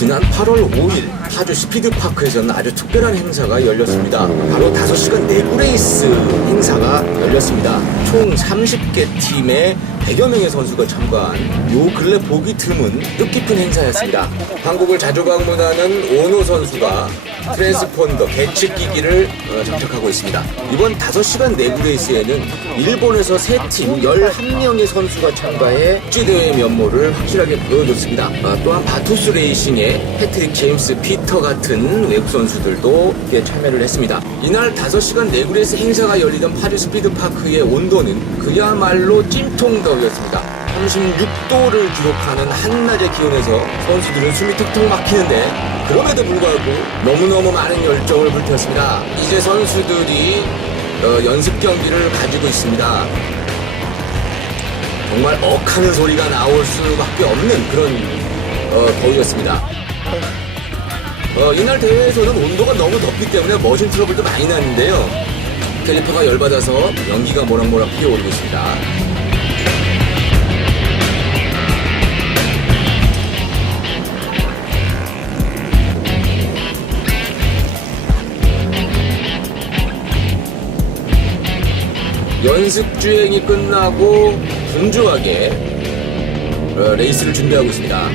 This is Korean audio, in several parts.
지난 8월 5일 파주 스피드파크에서는 아주 특별한 행사가 열렸습니다. 바로 5시간 내구 레이스 행사가 열렸습니다. 총 30개 팀의 100여 명의 선수가 참가한 요 근래 보기 드문 뜻깊은 행사였습니다. 한국을 자주 방문하는 오노 선수가 트랜스폰더 계측기기를 어, 장착하고 있습니다. 이번 5시간 내구 레이스에는 일본에서 3팀 11명의 선수가 참가해 국제대회 면모를 확실하게 보여줬습니다. 아, 또한 바투스 레이싱의 패트릭 제임스 피터 같은 외국 선수들도 이에 참여를 했습니다. 이날 5시간 내구 레이스 행사가 열리던 파주 스피드파크의 온도는 그야말로 찜통 더위였습니다. 36도를 기록하는 한낮의 기온에서 선수들은 숨이 턱턱 막히는데 그럼에도 불구하고 너무너무 많은 열정을 불태웠습니다. 이제 선수들이 어, 연습 경기를 가지고 있습니다. 정말 억하는 소리가 나올 수밖에 없는 그런 어, 더위였습니다. 어, 이날 대회에서는 온도가 너무 덥기 때문에 머신 트러블도 많이 났는데요. 캘리퍼가 열받아서 연기가 모락모락 피어오르고 있습니다. 연습 주행이 끝나고 분주하게 어, 레이스를 준비하고 있습니다.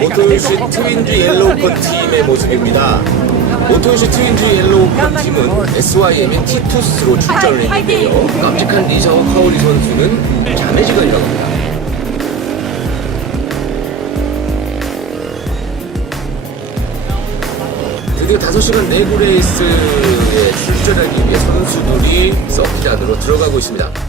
모토요시 트윈즈 옐로우컨 팀의 모습입니다. 모토요시 트윈즈 옐로우컨 팀은 SYM의 티투스로 출전을 했는데요. 깜찍한 리샤와 카오리 선수는 자매지간이라고 합니다. 드디어 5시간 내구 레이스에 출전하기 위해 선수들이 서킷 안으로 들어가고 있습니다.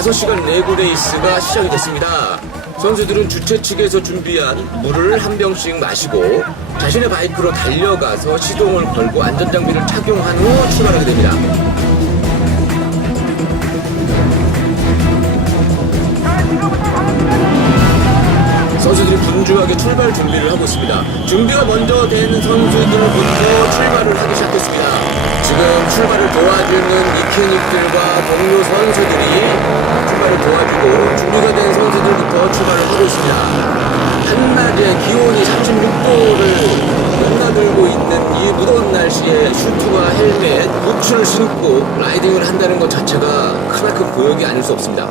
5시간 레고 레이스가 시작이 됐습니다. 선수들은 주최 측에서 준비한 물을 한 병씩 마시고 자신의 바이크로 달려가서 시동을 걸고 안전장비를 착용한 후 출발하게 됩니다. 선수들이 분주하게 출발 준비를 하고 있습니다. 준비가 먼저 된 선수들부터 출발을 하기 시작했습니다. 지금 출발을 도와주는 미케닉들과 동료 선수들이 출발을 도와주고 준비가 된 선수들부터 출발을 하고 있습니다. 한낮에 기온이 36도를 넘나들고 있는 이 무더운 날씨에 슈트와 헬멧, 부츠를 신고 라이딩을 한다는 것 자체가 크나큰 고역이 아닐 수 없습니다.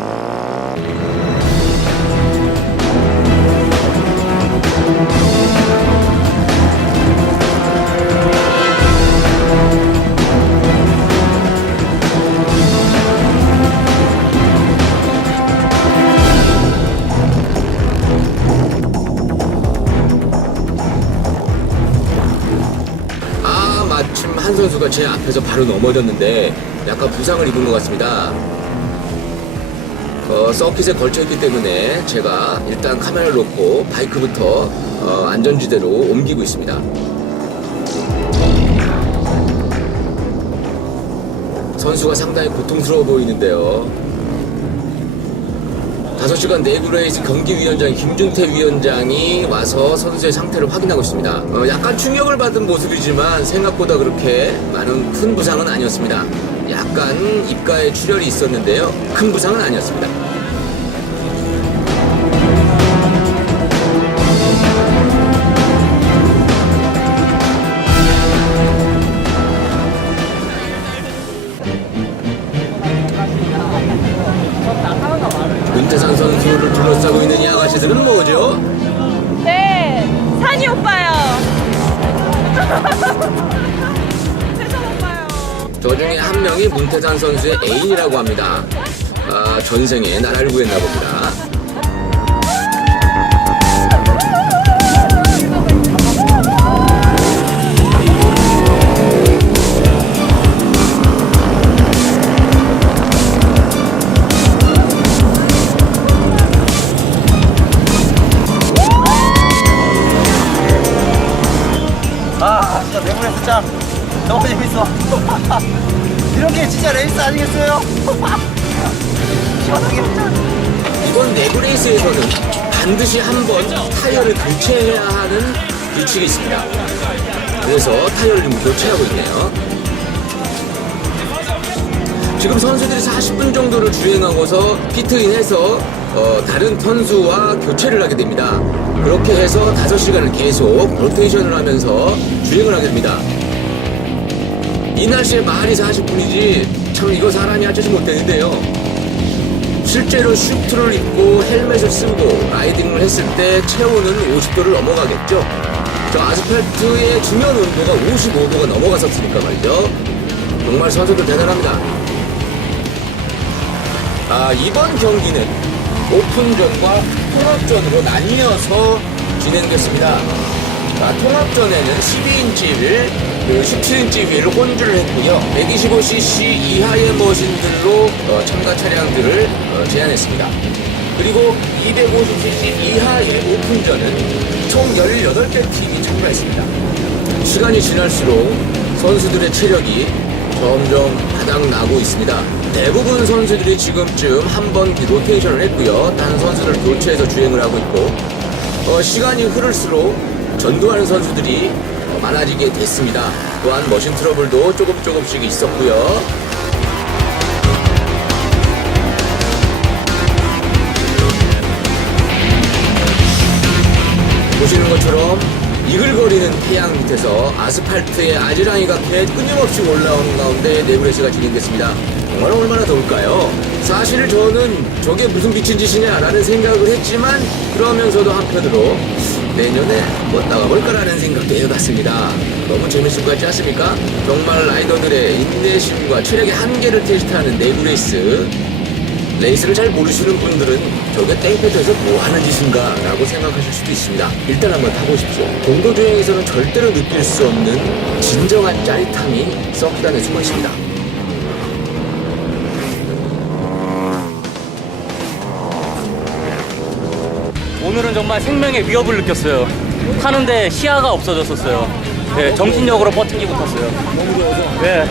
한 선수가 제 앞에서 바로 넘어졌는데 약간 부상을 입은 것 같습니다. 어, 서킷에 걸쳐있기 때문에 제가 일단 카메라를 놓고 바이크부터 어, 안전지대로 옮기고 있습니다. 선수가 상당히 고통스러워 보이는데요. 5시간 내구 레이스 경기위원장 김준태 위원장이 와서 선수의 상태를 확인하고 있습니다. 어, 약간 충격을 받은 모습이지만 생각보다 그렇게 많은 큰 부상은 아니었습니다. 약간 입가에 출혈이 있었는데요. 큰 부상은 아니었습니다. 이 아가씨들은 뭐죠? 네, 산이 오빠요. 세상 오빠요. 저 중에 한 명이 문태산 선수의 애인이라고 합니다. 아, 전생에 나라를 구했나 봅니다. 아니겠어요? 시원하게 진짜 이번 내구레이스에서는 반드시 한 번 타이어를 교체해야 하는 규칙이 있습니다. 그래서 타이어를 좀 교체하고 있네요. 지금 선수들이 40분 정도를 주행하고서 피트인해서 어, 다른 선수와 교체를 하게 됩니다. 그렇게 해서 5시간을 계속 로테이션을 하면서 주행을 하게 됩니다. 이 날씨에 말이 40분이지 참 이거 사람이 어쩌지 못되는데요. 실제로 슈트를 입고 헬멧을 쓰고 라이딩을 했을 때 체온은 50도를 넘어가겠죠. 저 아스팔트의 지면 온도가 55도가 넘어갔었으니까 말이죠. 정말 선수들 대단합니다. 아, 이번 경기는 오픈전과 통합전으로 나뉘어서 진행됐습니다. 아, 통합전에는 12인치 휠, 그 17인치 휠을 혼주를 했고요. 125cc 이하의 머신들로 어, 첨가 차량들을 어, 제안했습니다. 그리고 250cc 이하의 오픈전은 총 18개 팀이 참가했습니다. 시간이 지날수록 선수들의 체력이 점점 바닥나고 있습니다. 대부분 선수들이 지금쯤 한 번 로테이션을 했고요. 다른 선수들 교체해서 주행을 하고 있고 어, 시간이 흐를수록 전도하는 선수들이 어, 많아지게 됐습니다. 또한 머신 트러블도 조금 조금씩 있었고요. 보시는 것처럼 이글거리는 태양 밑에서 아스팔트에 아지랑이가 배 끊임없이 올라오는 가운데 네브레스가 진행됐습니다. 정말 얼마나 더울까요? 사실 저는 저게 무슨 미친 짓이냐라는 생각을 했지만 그러면서도 한편으로 내년에 한번 나가볼까라는 생각도 해봤습니다. 너무 재밌을 것 같지 않습니까? 정말 라이더들의 인내심과 체력의 한계를 테스트하는 네브레이스 레이스를 잘 모르시는 분들은 저게 땡볕에서 뭐 하는 짓인가 라고 생각하실 수도 있습니다. 일단 한번 타보십시오. 공도주행에서는 절대로 느낄 수 없는 진정한 짜릿함이 서킷안에 숨어 있습니다. 오늘은 정말 생명의 위협을 느꼈어요. 타는데 시야가 없어졌었어요. 네, 정신력으로 버티기 못했어요. 너무 더워서? 네.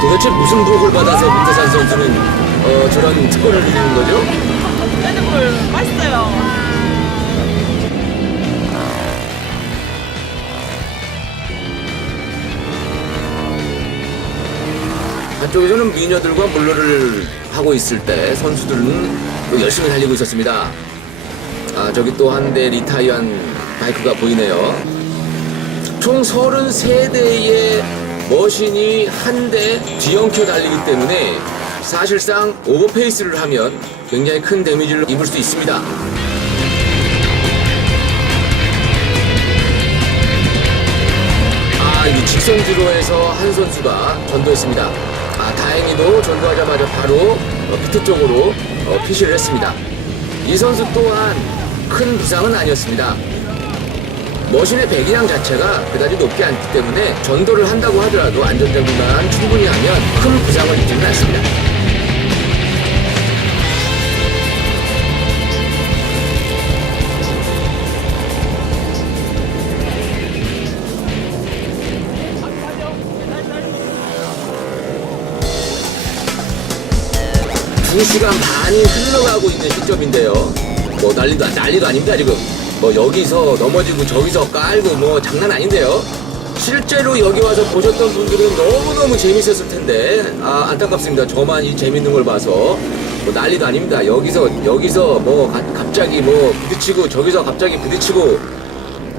도대체 무슨 복을 받아서 문태산 선수는 어, 저런 특권을 누리는 거죠? 레드불 맛있어요. 한쪽에서는 미녀들과 물놀이를 하고 있을 때 선수들은 또 열심히 달리고 있었습니다. 아, 저기 또 한 대 리타이어한 바이크가 보이네요. 총 33대의 머신이 한 대 뒤엉켜 달리기 때문에 사실상 오버페이스를 하면 굉장히 큰 데미지를 입을 수 있습니다. 아, 이 직선 주로에서 한 선수가 전도했습니다. 아, 다행히도 전도하자마자 바로 어, 피트 쪽으로 어, 피시를 했습니다. 이 선수 또한 큰 부상은 아니었습니다. 머신의 배기량 자체가 그다지 높지 않기 때문에 전도를 한다고 하더라도 안전장비만 충분히 하면 큰 부상을 입지는 않습니다. 두 시간 반이 흘러가고 있는 시점인데요. 뭐 난리도 난리도 아닙니다 지금. 뭐 여기서 넘어지고 저기서 깔고 뭐 장난 아닌데요. 실제로 여기 와서 보셨던 분들은 너무너무 재밌었을 텐데 아 안타깝습니다. 저만 이 재밌는 걸 봐서 뭐 난리도 아닙니다. 여기서 여기서 뭐 가- 갑자기 뭐 부딪히고 저기서 갑자기 부딪히고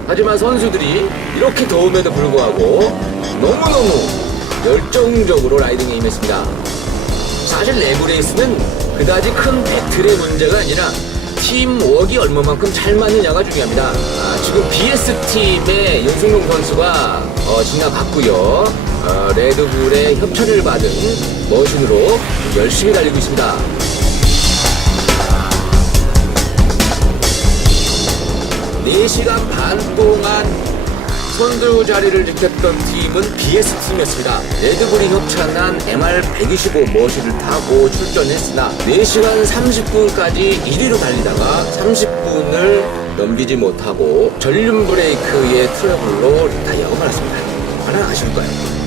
하지만 선수들이 이렇게 더움에도 불구하고 너무너무 열정적으로 라이딩에 임했습니다. 사실 레브레이스는 그다지 큰 배틀의 문제가 아니라 팀워크가 얼마만큼 잘 맞느냐가 중요합니다. 아, 지금 BS팀의 윤승용 선수가 어, 지나갔고요. 어, 레드불의 협찬을 받은 머신으로 열심히 달리고 있습니다. 네시간반 동안 선두 자리를 지켰던 팀은 BS 팀이었습니다. 레드불이 협찬한 MR125 머신을 타고 출전했으나 4시간 30분까지 1위로 달리다가 30분을 넘기지 못하고 전륜 브레이크의 트러블로 다이아가 말았습니다. 얼마나 아실까요?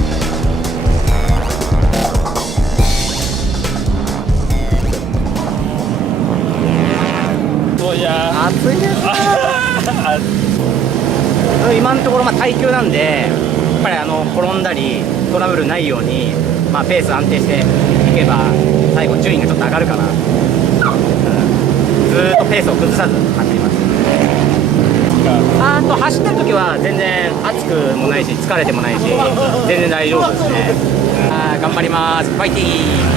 야. 아프겠다. 今のところまあ耐久なんでやっぱりあの転んだりトラブルないように、まあ、ペース安定していけば最後順位がちょっと上がるかな、うん、ずーっとペースを崩さず走りますあと走ってる時は全然暑くもないし疲れてもないし全然大丈夫ですねあー頑張りますファイティー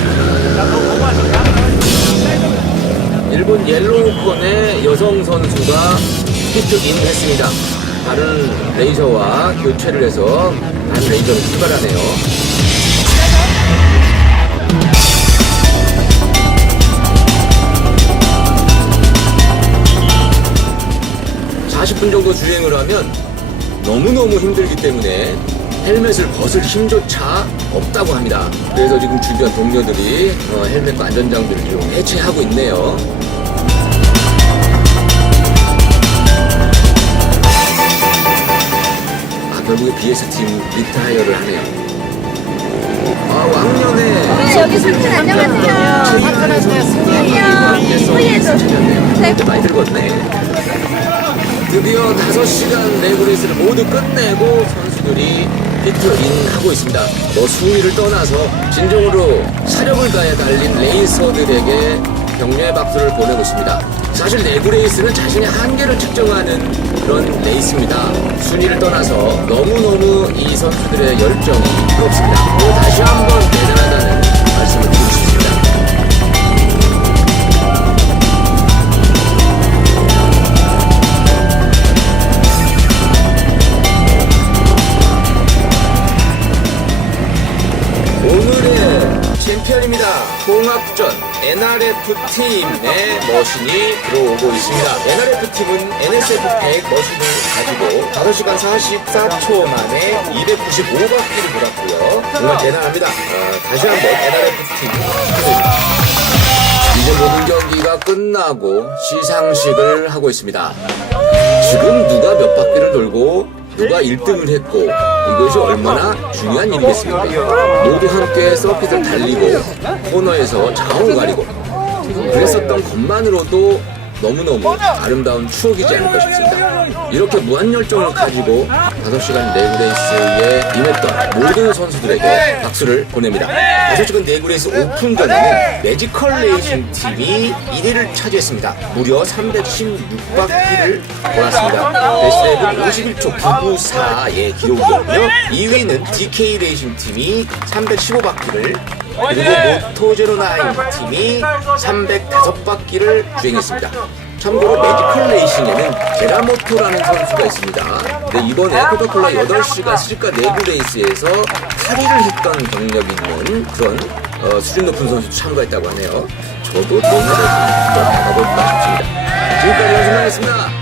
일본 옐로우콘의 여성 선수가 피트인 했습니다. 다른 레이저와 교체를 해서 한 레이저로 출발하네요. (40분) 정도 주행을 하면 너무너무 힘들기 때문에 헬멧을 벗을 힘조차 없다고 합니다. 그래서 지금 주변 동료들이 어, 헬멧과 안전장비를 좀 해체하고 있네요. 결국에 BS팀 리타이어를 하네요. 아, 왕년에 여기 삼촌 안녕하세요. 안녕. 후예도. 네. 많이 들었네. 드디어 5시간 레그레이스를 모두 끝내고 선수들이 피트인 하고 있습니다. 뭐 수위를 떠나서 진정으로 사력을 다해 달린 레이서들에게 격려의 박수를 보내고 있습니다. 사실 레그 레이스는 자신의 한계를 측정하는 그런 레이스입니다. 순위를 떠나서 너무너무 이 선수들의 열정이 부럽습니다. 또 다시 한번 대단하다는 말씀을 드리고 싶습니다. 오늘의 챔피언입니다. 통합전 NRF 팀의 머신이 들어오고 있습니다. NRF 팀은 NSF 100 머신을 가지고 5시간 44초 만에 295바퀴를 돌았고요. 정말 대단합니다. 아, 다시 한번 NRF 팀 축하드립니다. 이제 모든 경기가 끝나고 시상식을 하고 있습니다. 지금 누가 몇 바퀴를 돌고 누가 1등을 했고 이것이 얼마나 중요한 일이겠습니까? 모두 함께 서킷을 달리고 코너에서 좌우 가리고 그랬었던 것만으로도 너무너무 아름다운 추억이지 않을까 싶습니다. 이렇게 무한 열정을 가지고 5시간 레그레이스에 임했던 모든 선수들에게 박수를 보냅니다. 5시간 레그레이스 오픈전에는 매지컬 레이싱 팀이 1위를 차지했습니다. 무려 316바퀴를 돌았습니다. 베스트 랩은 51초 994의 기록이었고요. 2위는 DK 레이싱 팀이 315바퀴를 그리고 모토제로나인 팀이 305바퀴를 주행했습니다. 참고로 매지컬 레이싱에는 제라모토라는 선수가 있습니다. 근데 이번에 코카콜라 8시간 스리카 내부 레이스에서 8위를 했던 경력이 있는 그런 어, 수준 높은 선수도 참가했다고 하네요. 저도 동료를 좀 나가볼까 싶습니다. 지금까지 연습만 했습니다.